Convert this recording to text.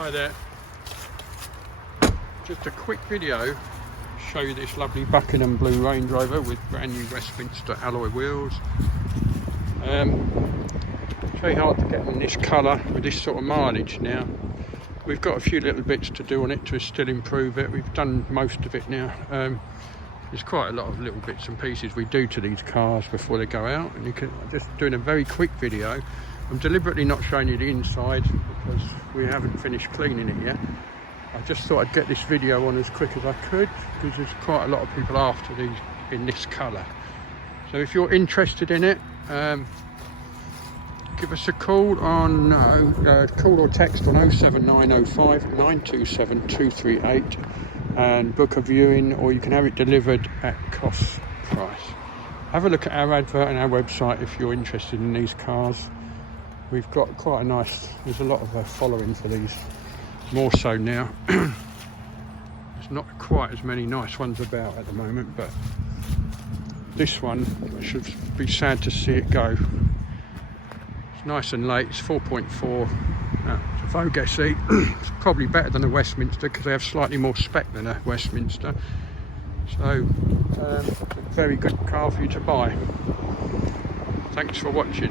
Hi there. Just a quick video, show you this lovely Buckingham blue Range Rover with brand new Westminster alloy wheels. Very hard to get in this colour with this sort of mileage now. We've got a few little bits to do on it to still improve it. We've done most of it now. There's quite a lot of little bits and pieces we do to these cars before they go out, and I'm just doing a very quick video. I'm deliberately not showing you the inside because we haven't finished cleaning it yet. I just thought I'd get this video on as quick as I could because there's quite a lot of people after these in this colour. So if you're interested in it, give us a call on call or text on 07905 927 238 and book a viewing, or you can have it delivered at cost price. Have a look at our advert and our website if you're interested in these cars. We've got quite a nice, there's a lot of following for these, more so now. There's not quite as many nice ones about at the moment, but this one, I should be sad to see it go. It's nice and late, it's 4.4, it's a Vogue SE. It's probably better than a Westminster because they have slightly more spec than a Westminster. So, it's a very good car for you to buy. Thanks for watching.